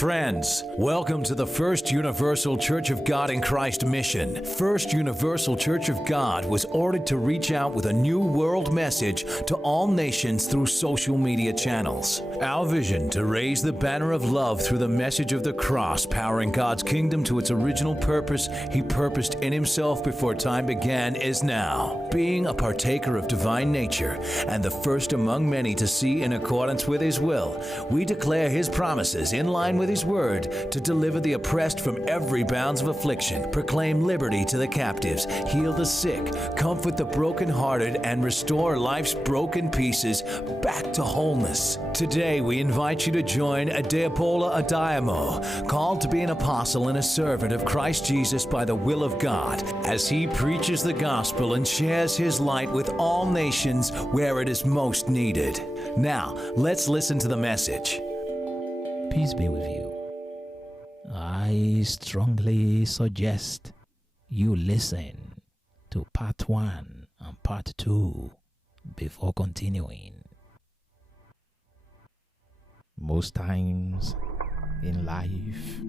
Friends, welcome to the First Universal Church of God in Christ mission. First Universal Church of God was ordered to reach out with a new world message to all nations through social media channels. Our vision to raise the banner of love through the message of the cross, powering God's kingdom to its original purpose He purposed in Himself before time began, is now. Being a partaker of divine nature and the first among many to see in accordance with His will, we declare His promises in line with His word to deliver the oppressed from every bounds of affliction, proclaim liberty to the captives, heal the sick, comfort the brokenhearted, and restore life's broken pieces back to wholeness. Today, we invite you to join Adegbola Adeyemo, called to be an apostle and a servant of Christ Jesus by the will of God, as he preaches the gospel and shares his light with all nations where it is most needed. Now, let's listen to the message. Peace be with you. I strongly suggest you listen to part 1 and part 2 before continuing. Most times in life,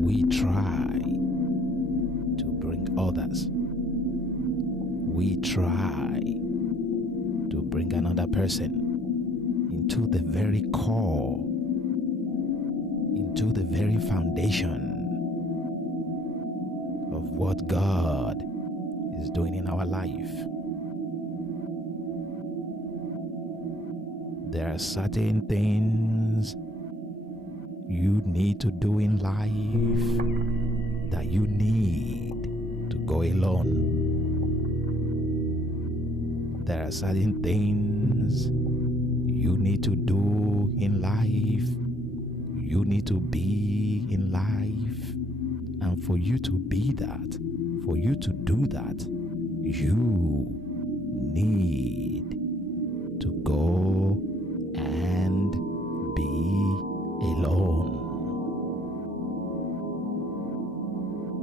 we try to bring others. We try to bring another person into the very core, into the very foundation of what God is doing in our life. There are certain things you need to do in life that you need to go alone. There are certain things you need to do in life. You need to be in life. And for you to be that, for you to do that, you need to go and be alone.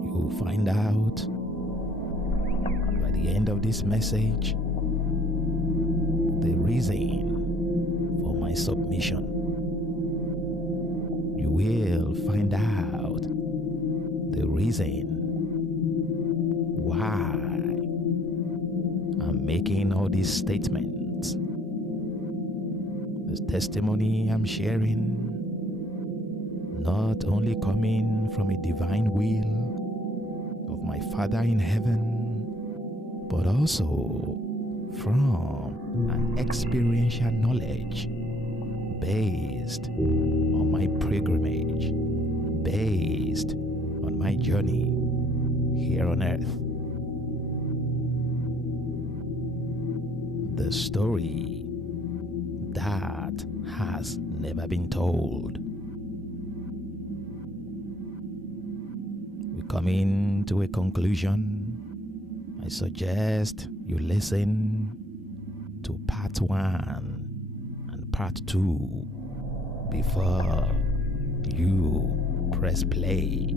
You'll find out by the end of this message the reason for my submission. You will find out the reason why I'm making all these statements. This testimony I'm sharing not only coming from a divine will of my Father in heaven, but also from an experiential knowledge based on my pilgrimage, based on my journey here on earth. The story that has never been told. We come into a conclusion. I suggest you listen to part 1 and part 2 before you press play.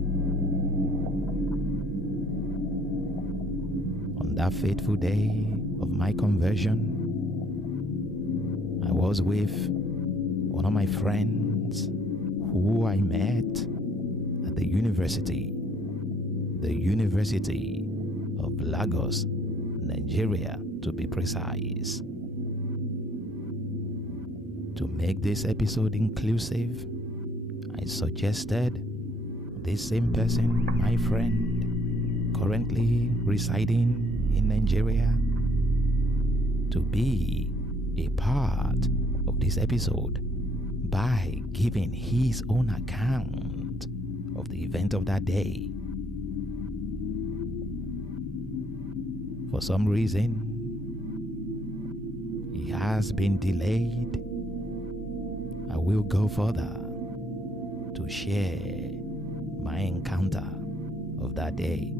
On that fateful day of my conversion, I was with one of my friends who I met at the University of Lagos, Nigeria, to be precise. To make this episode inclusive, I suggested this same person, my friend, currently residing in Nigeria, to be a part of this episode by giving his own account of the event of that day. For some reason, he has been delayed. I will go further to share my encounter of that day.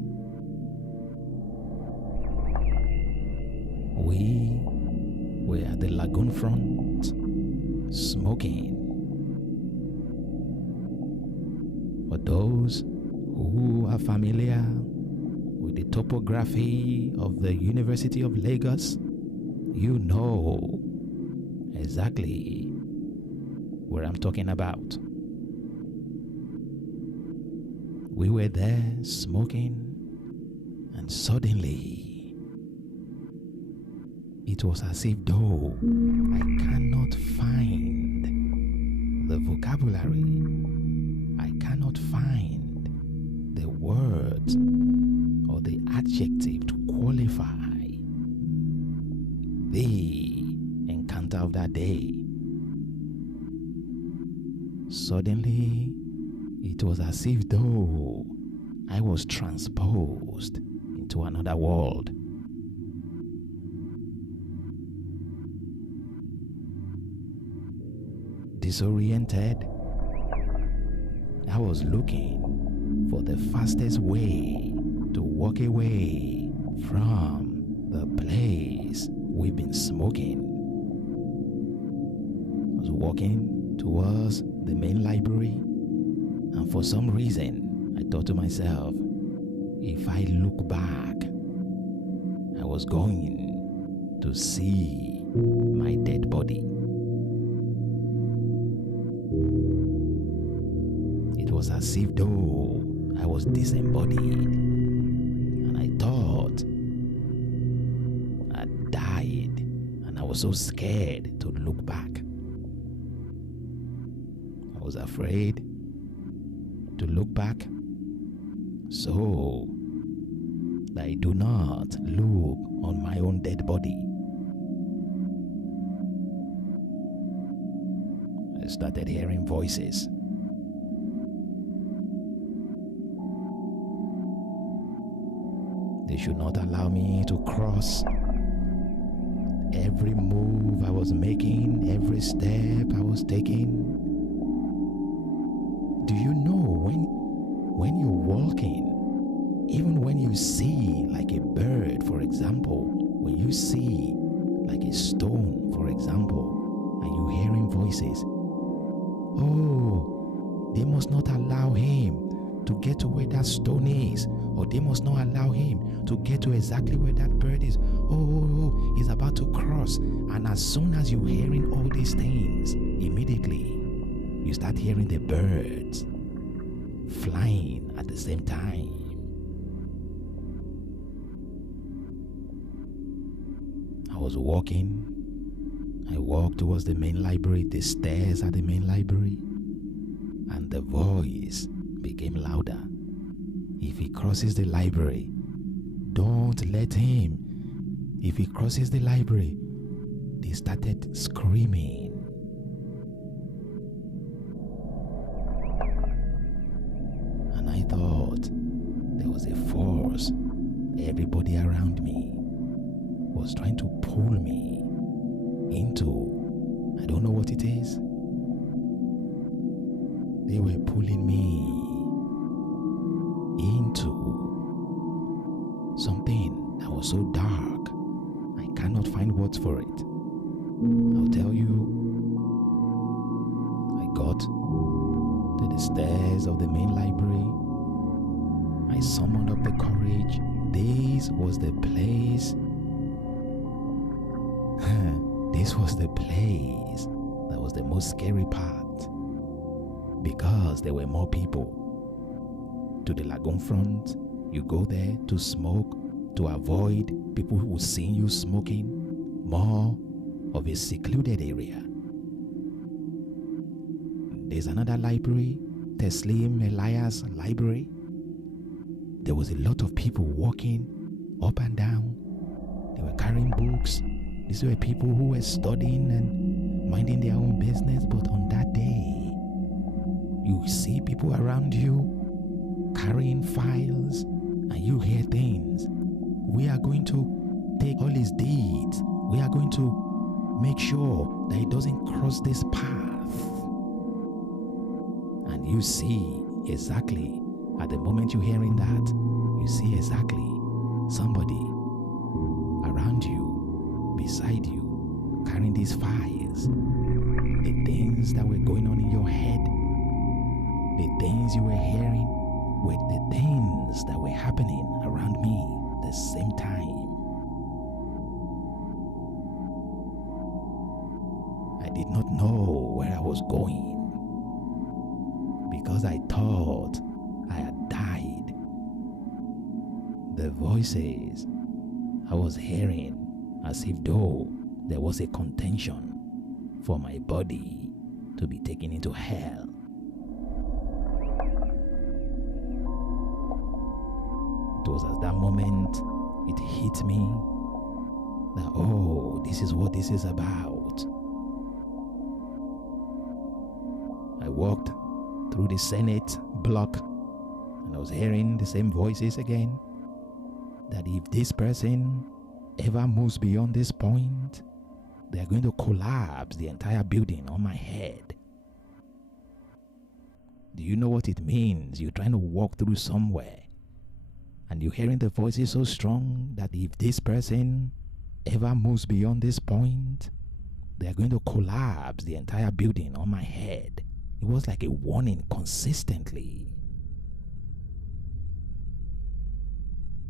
We were at the lagoon front, smoking. For those who are familiar with the topography of the University of Lagos, you know exactly where I'm talking about. We were there smoking, and suddenly it was as if though I cannot find the vocabulary, I cannot find the words or the adjective to qualify the encounter of that day. Suddenly, it was as if though I was transposed into another world. Disoriented, I was looking for the fastest way to walk away from the place we've been smoking. I was walking towards the main library, and for some reason, I thought to myself, if I look back, I was going to see my dead body. It was as if though I was disembodied, and I thought I died, and I was so scared to look back. I was afraid to look back so that I do not look on my own dead body. I started hearing voices. They should not allow me to cross. Every move I was making, every step I was taking. Do you know when you're walking, even when you see like a bird, for example, when you see like a stone, for example, and you're hearing voices, oh, they must not allow him to get to where that stone is, or they must not allow him to get to exactly where that bird is. Oh, he's about to cross. And as soon as you're hearing all these things, immediately you start hearing the birds flying at the same time. I was walking. I walked towards the main library, the stairs at the main library, and the voice became louder. If he crosses the library, don't let him. If he crosses the library, they started screaming. And I thought there was a force. Everybody around me was trying to pull me into, I don't know what it is. They were pulling me into something that was so dark, I cannot find words for it. I'll tell you, I got to the stairs of the main library. I summoned up the courage. This was the place. This was the place that was the most scary part, because there were more people. To the lagoon front, you go there to smoke, to avoid people who will see you smoking. More of a secluded area. There's another library, Teslim Elias Library. There was a lot of people walking up and down. They were carrying books. These were people who were studying and minding their own business. But on that day, you see people around you carrying files, and you hear things. We are going to take all his deeds. We are going to make sure that he doesn't cross this path. And you see exactly, at the moment you're hearing that, you see exactly somebody around you, beside you, carrying these files. The things that were going on in your head, the things you were hearing, were the things that were happening around me at the same time. I did not know where I was going because I thought I had died. The voices I was hearing as if though there was a contention for my body to be taken into hell. It was at that moment it hit me that, oh, this is what this is about. I walked through the Senate block and I was hearing the same voices again, that if this person ever moves beyond this point, they are going to collapse the entire building on my head. Do you know what it means? You're trying to walk through somewhere and you're hearing the voices so strong that if this person ever moves beyond this point, they are going to collapse the entire building on my head. It was like a warning consistently.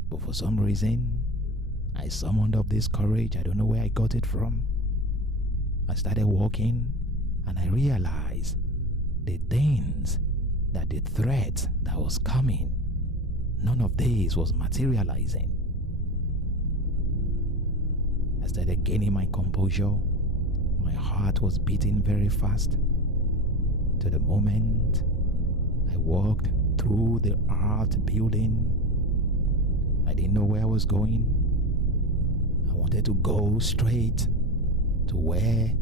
But for some reason, I summoned up this courage. I don't know where I got it from. I started walking and I realized the things, that the threat that was coming, none of this was materializing. I started gaining my composure. My heart was beating very fast. To the moment I walked through the art building, I didn't know where I was going. I wanted to go straight to where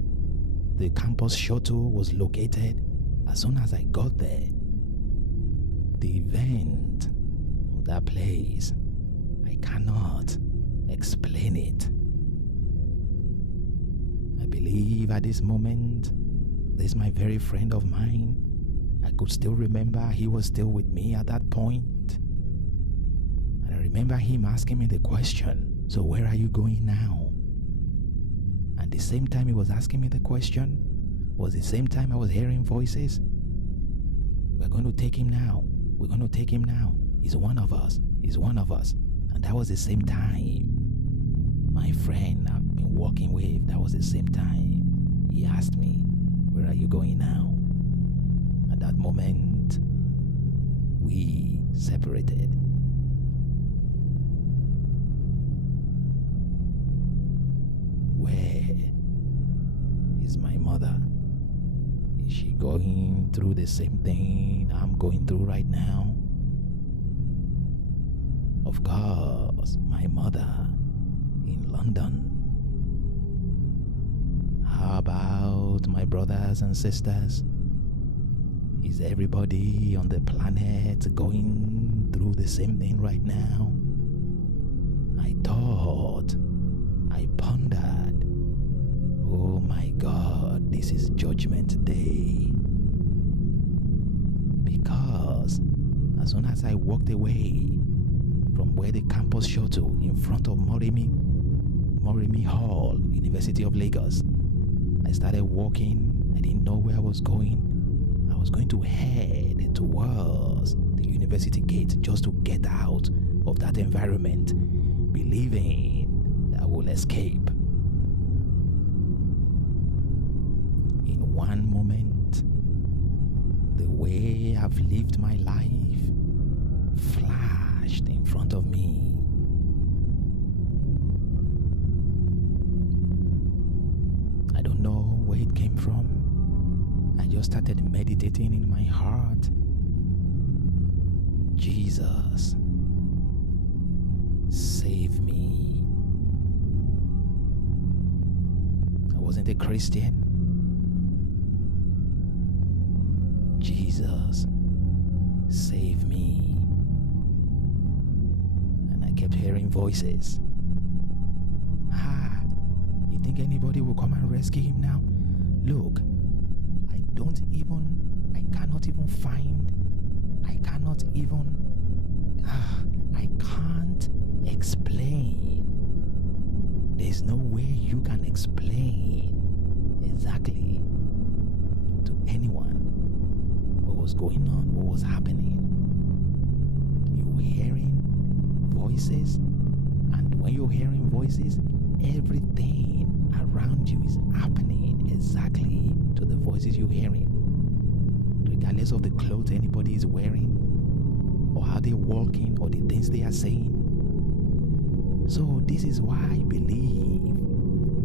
the campus shuttle was located. As soon as I got there, the event of that place, I cannot explain it. I believe at this moment, this my very friend of mine, I could still remember he was still with me at that point. And I remember him asking me the question, so where are you going now? And the same time he was asking me the question was the same time I was hearing voices. We're going to take him now. We're going to take him now. He's one of us. He's one of us. And that was the same time my friend I've been walking with, that was the same time he asked me, where are you going now? At that moment, we separated. Where is my mother? Is she going through the same thing I'm going through right now? Of course, my mother in London. How about my brothers and sisters? Is everybody on the planet going through the same thing right now? I thought, I pondered, oh my God, this is Judgment Day. Because as soon as I walked away from where the campus shuttle in front of Morimi Hall, University of Lagos, I started walking. I didn't know where I was going. I was going to head towards the university gate just to get out of that environment, believing that I will escape. In one moment, the way I've lived my life flashed in front of me. I don't know where it came from. I just started meditating in my heart. Jesus, save me. I wasn't a Christian. Jesus, save me. And I kept hearing voices. You think anybody will come and rescue him now? Look, I can't explain. There's no way you can explain exactly to anyone what was going on, what was happening. You were hearing voices, and when you're hearing voices, everything around you is happening exactly to the voices you're hearing, regardless of the clothes anybody is wearing, or how they're walking, or the things they are saying. So this is why I believe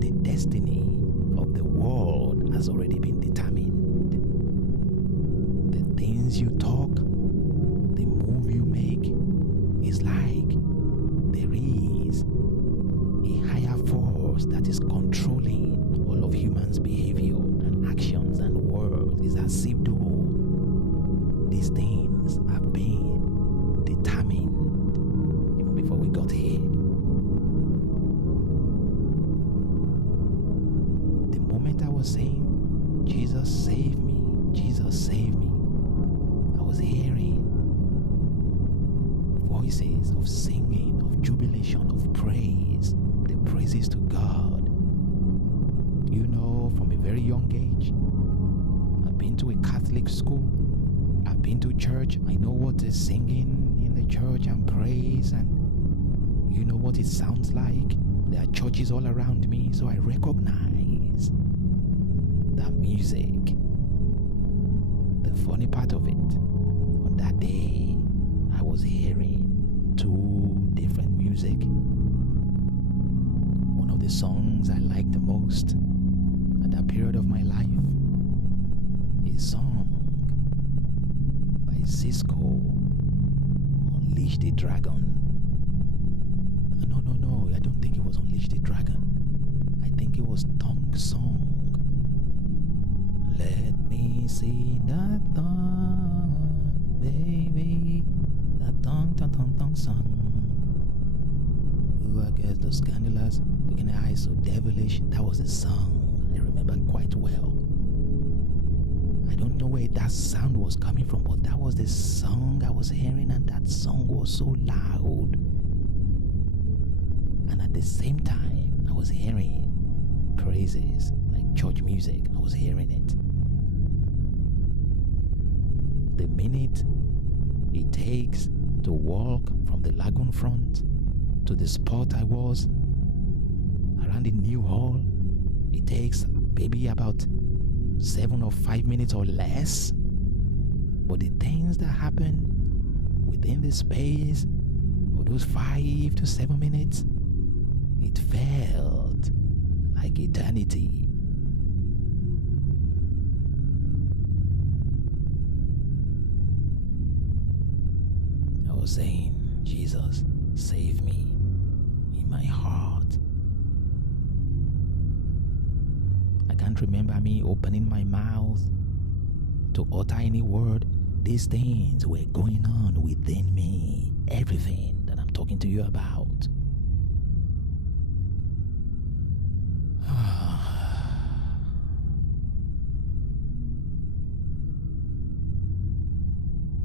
the destiny of the world has already been determined. The things you talk, the move you make, is like there is a higher force that is controlling all of humans' behavior and actions and words. It's as if though these things have been determined even before we got here. The moment I was saying, Jesus save me, Jesus save me, I was hearing voices of singing, of jubilation, of praise, the praises to God. You know, from a very young age, I've been to a Catholic school, I've been to church, I know what is singing in the church and praise, and you know what it sounds like. There are churches all around me, so I recognize that music. The funny part of it, on that day, I was hearing two different music. One of the songs I liked the most at that period of my life is a song by Cisco, Unleash the Dragon. No, I don't think it was Unleash the Dragon. I think it was Tongue Song. Let me see that tongue, baby, that tongue song. Ooh, I guess the scandalous, looking at eyes so devilish. That was the song I remember quite well. I don't know where that sound was coming from, but that was the song I was hearing, and that song was so loud. And at the same time, I was hearing praises, like church music. I was hearing it. The minute it takes to walk from the lagoon front to the spot I was around the new hall, it takes maybe about 7 or 5 minutes or less. But the things that happen within the space of those 5 to 7 minutes, it felt like eternity. I was saying, Jesus, save me in my heart. I can't remember me opening my mouth to utter any word. These things were going on within me. Everything that I'm talking to you about.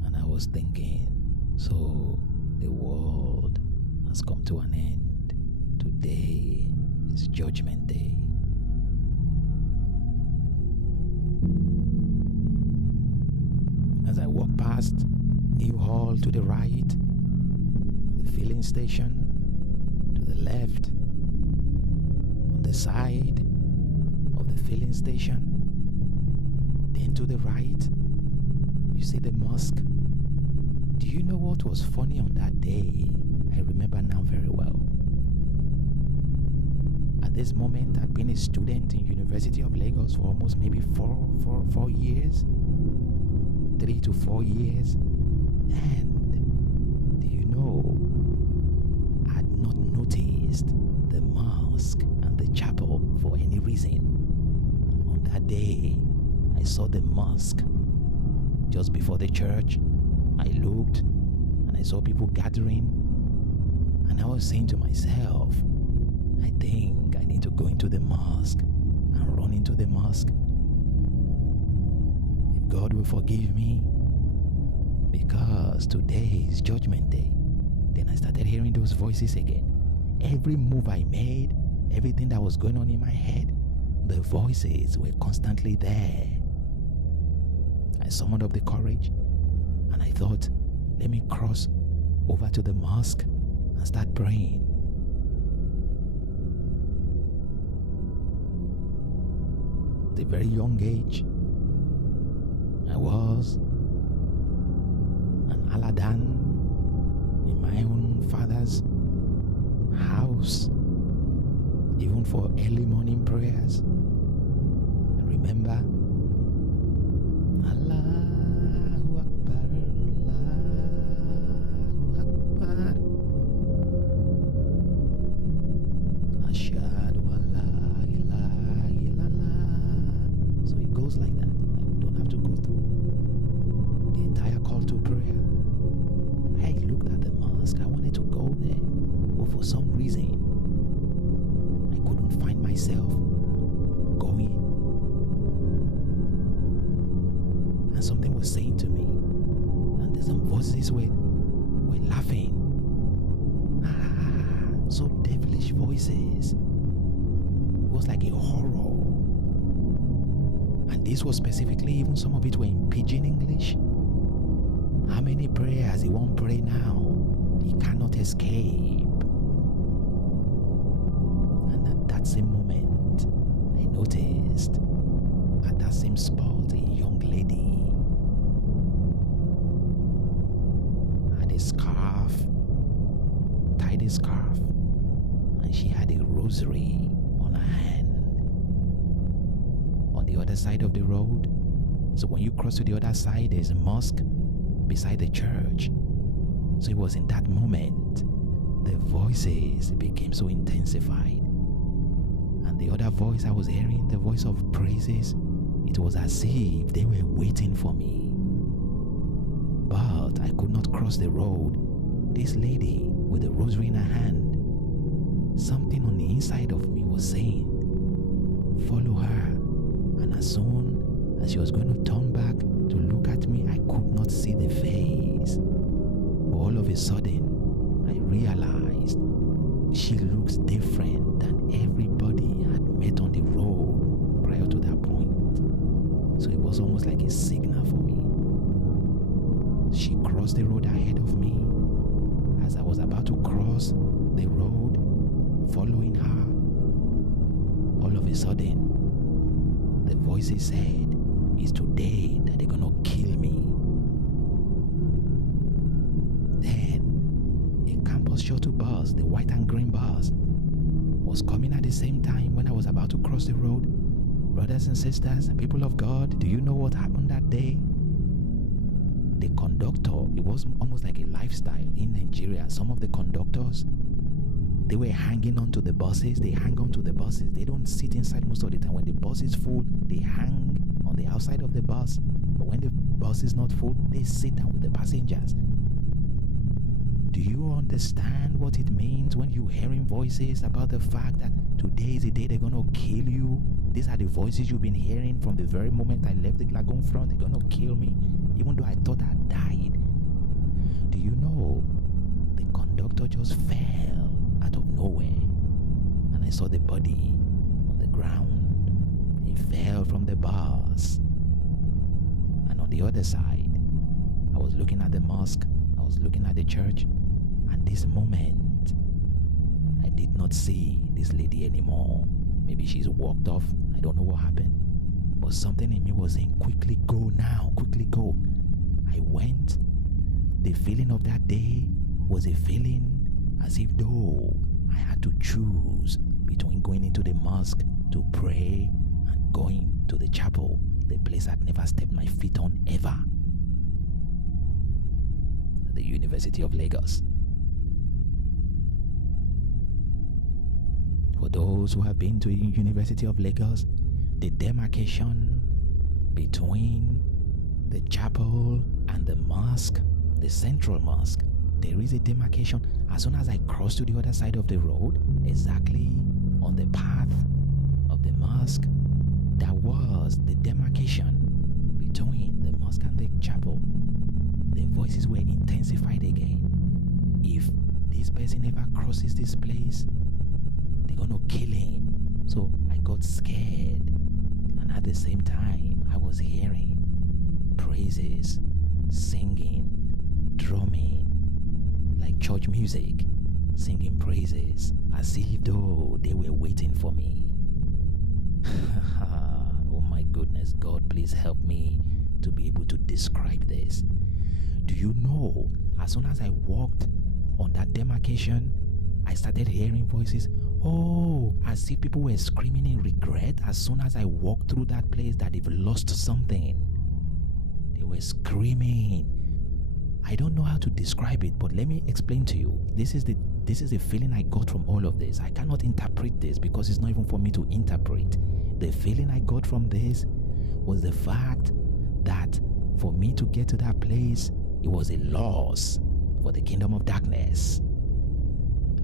And I was thinking, so the world has come to an end. Today is Judgment Day. As I walk past New Hall to the right, the filling station to the left, on the side of the filling station, then to the right, you see the mosque. Do you know what was funny on that day? I remember now very well. At this moment, I'd been a student in University of Lagos for almost maybe 4 years, 3 to 4 years, and do you know, I'd not noticed the mosque and the chapel for any reason. On that day, I saw the mosque just before the church. I looked and I saw people gathering, and I was saying to myself, I think I need to go into the mosque and run into the mosque. If God will forgive me, because today is Judgment Day. Then I started hearing those voices again. Every move I made, everything that was going on in my head, the voices were constantly there. I summoned up the courage and I thought, let me cross over to the mosque and start praying. At a very young age, I was an Aladdin in my own father's house, even for early morning prayers. I remember Allahu Akbar, Allahu Akbar, Ashhadu an la ilaha illallah. So it goes like that. We don't have to go through the entire call to prayer. I looked at the mosque. I wanted to go there, but for some reason, I couldn't find myself going. And something was saying to me, and some voices were laughing. So devilish voices. It was like a horror. And this was specifically, even some of it were in pidgin English. How many prayers he won't pray now? He cannot escape. And at that same moment, I noticed at that same spot a young lady had a scarf, tied a scarf, and she had a rosary on her hand. On the other side of the road, so when you cross to the other side, there's a mosque beside the church. So it was in that moment the voices became so intensified. And the other voice I was hearing, the voice of praises, it was as if they were waiting for me. But I could not cross the road. This lady with the rosary in her hand, something on the inside of me was saying, follow her. And as soon as she was going to turn back to look at me, I could not see the face. But all of a sudden, I realized she looks different than everybody had met on the road prior to that point. So it was almost like a signal for me. She crossed the road ahead of me. As I was about to cross the road, following her, all of a sudden, the voices said, it's today that they're gonna kill me. Then, a campus shuttle bus, the white and green bus, was coming at the same time when I was about to cross the road. Brothers and sisters, people of God, do you know what happened that day? The conductor, it was almost like a lifestyle in Nigeria. Some of the conductors, they were hanging onto the buses. They hang onto the buses. They don't sit inside most of the time. When the bus is full, they hang on the outside of the bus. But when the bus is not full, they sit down with the passengers. Do you understand what it means when you're hearing voices about the fact that today is the day they're going to kill you? These are the voices you've been hearing from the very moment I left the Lagoon front. They're going to kill me, even though I thought I died. Do you know the conductor just fell out of nowhere, and I saw the body on the ground. He fell from the bus. And on the other side, I was looking at the mosque, I was looking at the church, and this moment, I did not see this lady anymore. Maybe she's walked off. I don't know what happened. But something in me was saying, quickly go now, quickly go. I went. The feeling of that day was a feeling as if though I had to choose between going into the mosque to pray and going to the chapel, the place I'd never stepped my feet on ever, at the University of Lagos. For those who have been to the University of Lagos, the demarcation between the chapel and the mosque, the central mosque, there is a demarcation. As soon as I crossed to the other side of the road, exactly on the path of the mosque, there was the demarcation between the mosque and the chapel. The voices were intensified again. If this person ever crosses this place, they're gonna kill him. So I got scared, and at the same time I was hearing praises, singing, drumming, like church music, singing praises as if though they were waiting for me. Oh goodness, God, please help me to be able to describe this. Do you know, as soon as I walked on that demarcation, I started hearing voices. Oh, as if people were screaming in regret as soon as I walked through that place that they've lost something. They were screaming. I don't know how to describe it, but let me explain to you. This is the feeling I got from all of this. I cannot interpret this because it's not even for me to interpret. The feeling I got from this was the fact that for me to get to that place, it was a loss for the kingdom of darkness.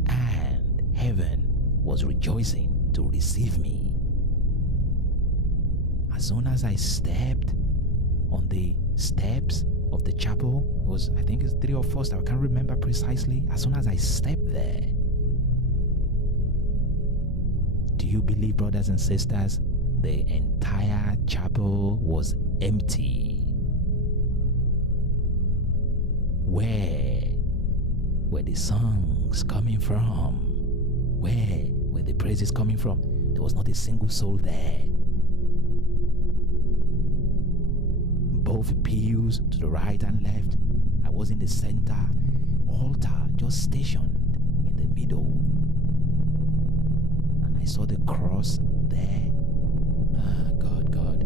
And heaven was rejoicing to receive me. As soon as I stepped on the steps of the chapel, I think it's 3 or 4 steps, I can't remember precisely. As soon as I stepped there, do you believe, brothers and sisters, the entire chapel was empty? Where were the songs coming from? Where were the praises coming from? There was not a single soul there. Both pews to the right and left. I was in the center. Altar just stationed in the middle. And I saw the cross there. God,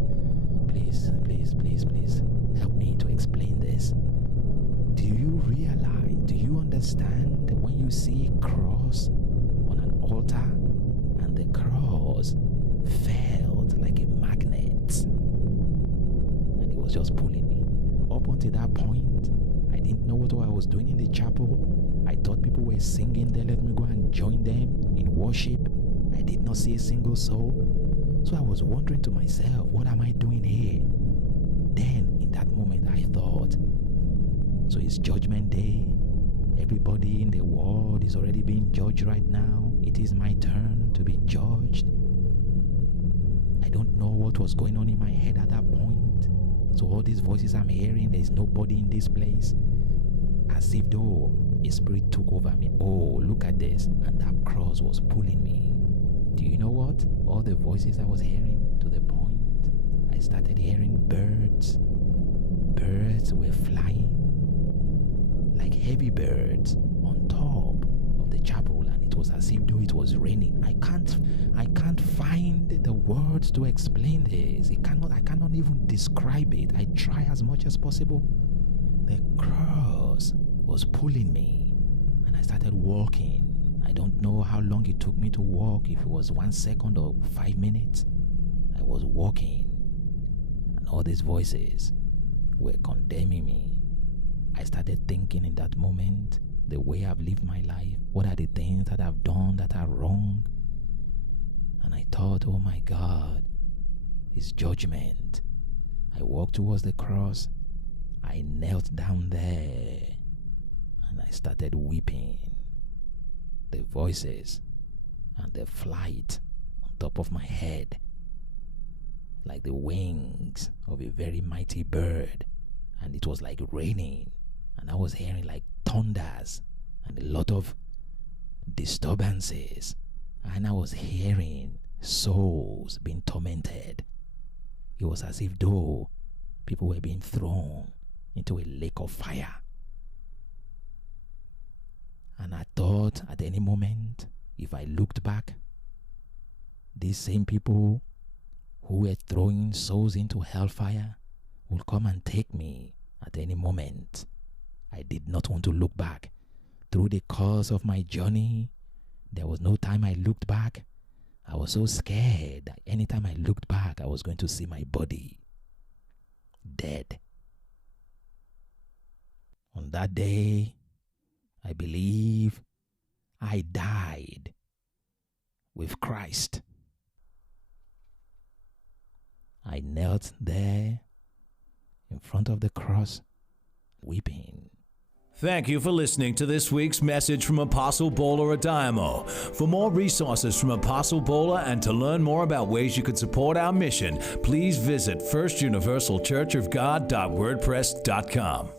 please help me to explain this. Do you realize, do you understand that when you see a cross on an altar and the cross felt like a magnet and it was just pulling me? Up until that point, I didn't know what I was doing in the chapel. I thought people were singing there. Let me go and join them in worship. I did not see a single soul. So I was wondering to myself, what am I doing here? Then in that moment I thought, so it's judgment day. Everybody in the world is already being judged right now. It is my turn to be judged. I don't know what was going on in my head at that point. So all these voices I'm hearing, there's nobody in this place. As if though a spirit took over me. Oh, look at this. And that cross was pulling me. Do you know what? All the voices I was hearing, to the point I started hearing birds. Birds were flying like heavy birds on top of the chapel, and it was as if though it was raining. I can't find the words to explain this. I cannot even describe it. I try as much as possible. The cross was pulling me, and I started walking. I don't know how long it took me to walk, if it was 1 second or 5 minutes. I was walking, and all these voices were condemning me. I started thinking in that moment, the way I've lived my life, what are the things that I've done that are wrong? And I thought, oh my God, it's judgment. I walked towards the cross. I knelt down there, and I started weeping. The voices and the flight on top of my head, like the wings of a very mighty bird, and it was like raining, and I was hearing like thunders and a lot of disturbances, and I was hearing souls being tormented. It was as if though people were being thrown into a lake of fire. And I thought at any moment, if I looked back, these same people who were throwing souls into hellfire would come and take me at any moment. I did not want to look back. Through the course of my journey, there was no time I looked back. I was so scared that anytime I looked back, I was going to see my body dead. On that day, I believe I died with Christ. I knelt there in front of the cross, weeping. Thank you for listening to this week's message from Apostle Adegbola Adeyemo. For more resources from Apostle Bola and to learn more about ways you could support our mission, please visit firstuniversalchurchofgod.wordpress.com.